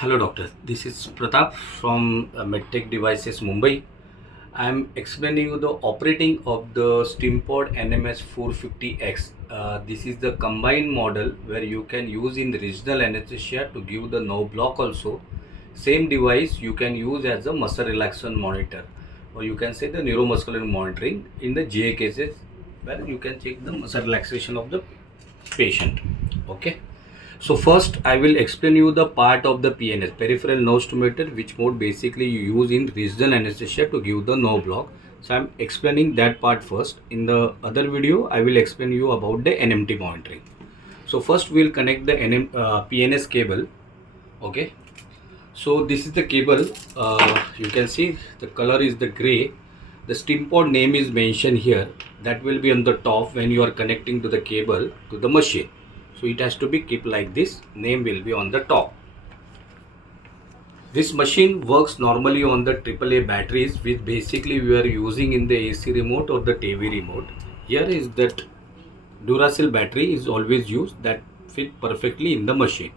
Hello doctor, this is Pratap from MedTech Devices Mumbai. I am explaining you the operating of the stimpod NMS 450X. This is the combined model where you can use in regional anesthesia to give the nerve block also. Same device you can use as a muscle relaxation monitor, or you can say the neuromuscular monitoring in the GA cases where you can check the muscle relaxation of the patient. Okay. So first I will explain you the part of the PNS, peripheral nerve stimulator, which mode basically you use in regional anesthesia to give the nerve block. So I'm explaining that part first. In the other video I will explain you about the NMT monitoring. So first we'll connect the PNS cable. Okay. So this is the cable. You can see the color is the gray. The stimpod name is mentioned here. That will be on the top when you are connecting to the cable to the machine. So it has to be kept like this. Name will be on the top. This machine works normally on the AAA batteries, which basically we are using in the AC remote or the TV remote. Here is that Duracell battery is always used, that fit perfectly in the machine.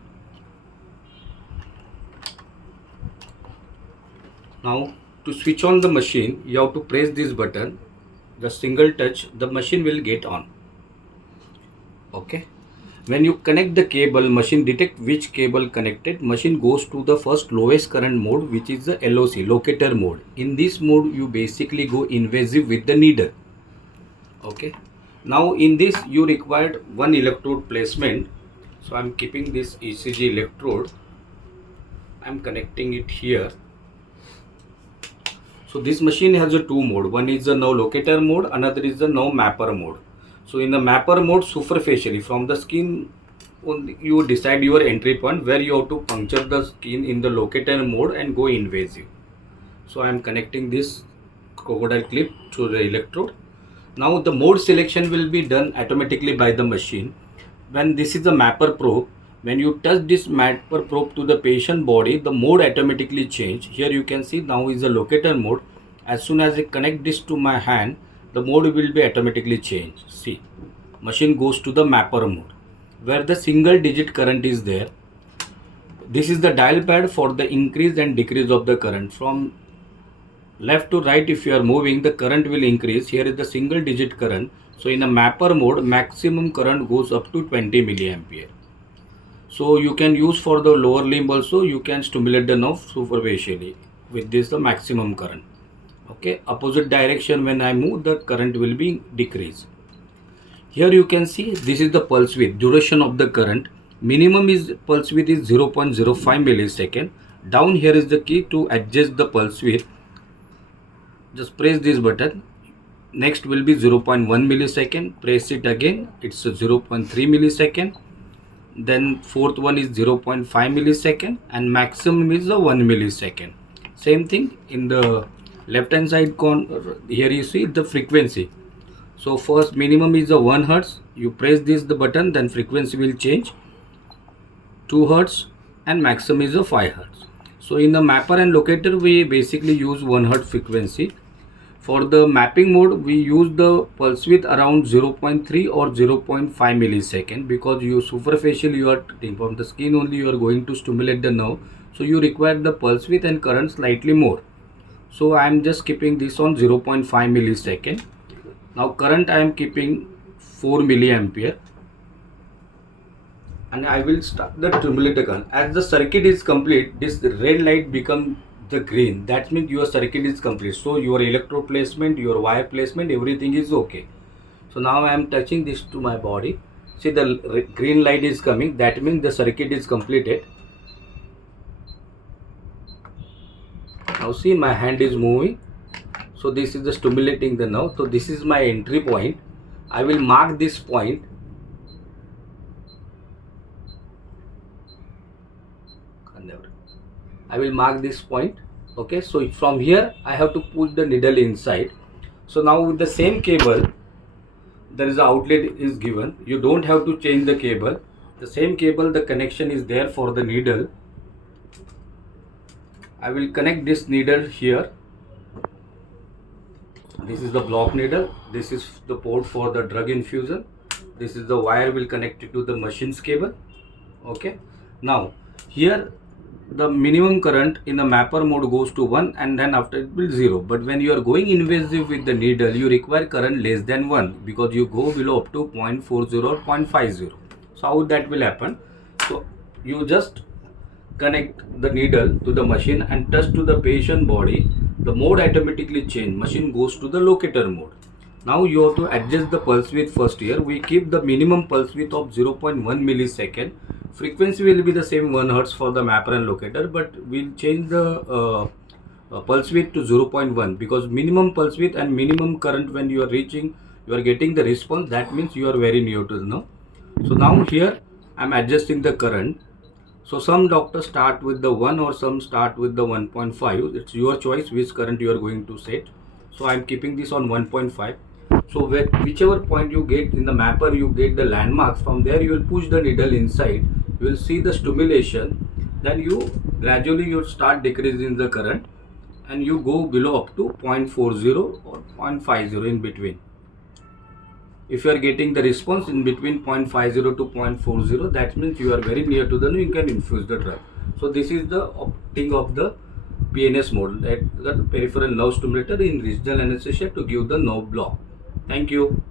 Now to switch on the machine, you have to press this button. The single touch, the machine will get on. Okay. When you connect the cable, machine detect which cable connected. Machine goes to the first lowest current mode, which is the LOC, locator mode. In this mode, you basically go invasive with the needle. Okay. Now in this, you required one electrode placement. So I'm keeping this ECG electrode. I'm connecting it here. So this machine has a two mode. One is the nerve locator mode, another is the nerve mapper mode. So in the mapper mode, superficially from the skin, you decide your entry point where you have to puncture the skin in the locator mode and go invasive. So I am connecting this crocodile clip to the electrode. Now the mode selection will be done automatically by the machine. When this is the mapper probe, when you touch this mapper probe to the patient body, the mode automatically change. Here you can see now is the locator mode. As soon as I connect this to my hand, the mode will be automatically changed. See, machine goes to the mapper mode where the single digit current is there. This is the dial pad for the increase and decrease of the current. From left to right, if you are moving, the current will increase. Here is the single digit current. So in a mapper mode, maximum current goes up to 20 milliampere. So you can use for the lower limb also. You can stimulate the nerve superficially with this the maximum current. Okay, opposite direction when I move, the current will be decreased. Here you can see this is the pulse width, duration of the current. Minimum is pulse width is 0.05 millisecond. Down here is the key to adjust the pulse width. Just press this button. Next will be 0.1 millisecond. Press it again. It's a 0.3 millisecond. Then fourth one is 0.5 millisecond and maximum is a 1 millisecond. Same thing in the left hand side corner. Here you see the frequency. So first minimum is a 1 Hertz. You press this the button, then frequency will change 2 Hertz and maximum is a 5 Hertz. So in the mapper and locator we basically use 1 Hertz frequency. For the mapping mode, we use the pulse width around 0.3 or 0.5 millisecond because you superficially you are from the skin only you are going to stimulate the nerve. So you require the pulse width and current slightly more. So I am just keeping this on 0.5 millisecond. Now current I am keeping 4 milliampere. And I will start the stimulator current. As the circuit is complete, this red light becomes the green. That means your circuit is complete. So your electrode placement, your wire placement, everything is okay. So now I am touching this to my body. See the green light is coming. That means the circuit is completed. Now see my hand is moving. So this is the stimulating the nerve. So this is my entry point. I will mark this point. I will mark this point. Okay, so from here I have to push the needle inside. So now with the same cable, there is an outlet is given. You don't have to change the cable. The same cable, the connection is there for the needle. I will connect this needle here. This is the block needle. This is the port for the drug infusion. This is the wire will connect it to the machine's cable. Okay. Now here the minimum current in the mapper mode goes to 1 and then after it will 0. But when you are going invasive with the needle, you require current less than 1 because you go below up to 0.40 or 0.50. So how that will happen? So you just connect the needle to the machine and touch to the patient body. The mode automatically change. Machine goes to the locator mode. Now you have to adjust the pulse width first. Here we keep the minimum pulse width of 0.1 millisecond. Frequency will be the same 1 Hz for the mapper and locator, but we'll change the pulse width to 0.1 because minimum pulse width and minimum current when you are reaching, you are getting the response. That means you are very near to the no. So now here I am adjusting the current. So some doctors start with the 1 or some start with the 1.5. It's your choice which current you are going to set. So I am keeping this on 1.5. So whichever point you get in the mapper, you get the landmarks. From there you will push the needle inside. You will see the stimulation. Then you gradually you start decreasing the current and you go below up to 0.40 or 0.50 in between. If you are getting the response in between 0.50 to 0.40, that means you are very near to the you can infuse the drug. So this is the opting of the PNS mode, that the peripheral nerve stimulator in regional anesthesia to give the nerve block. Thank you.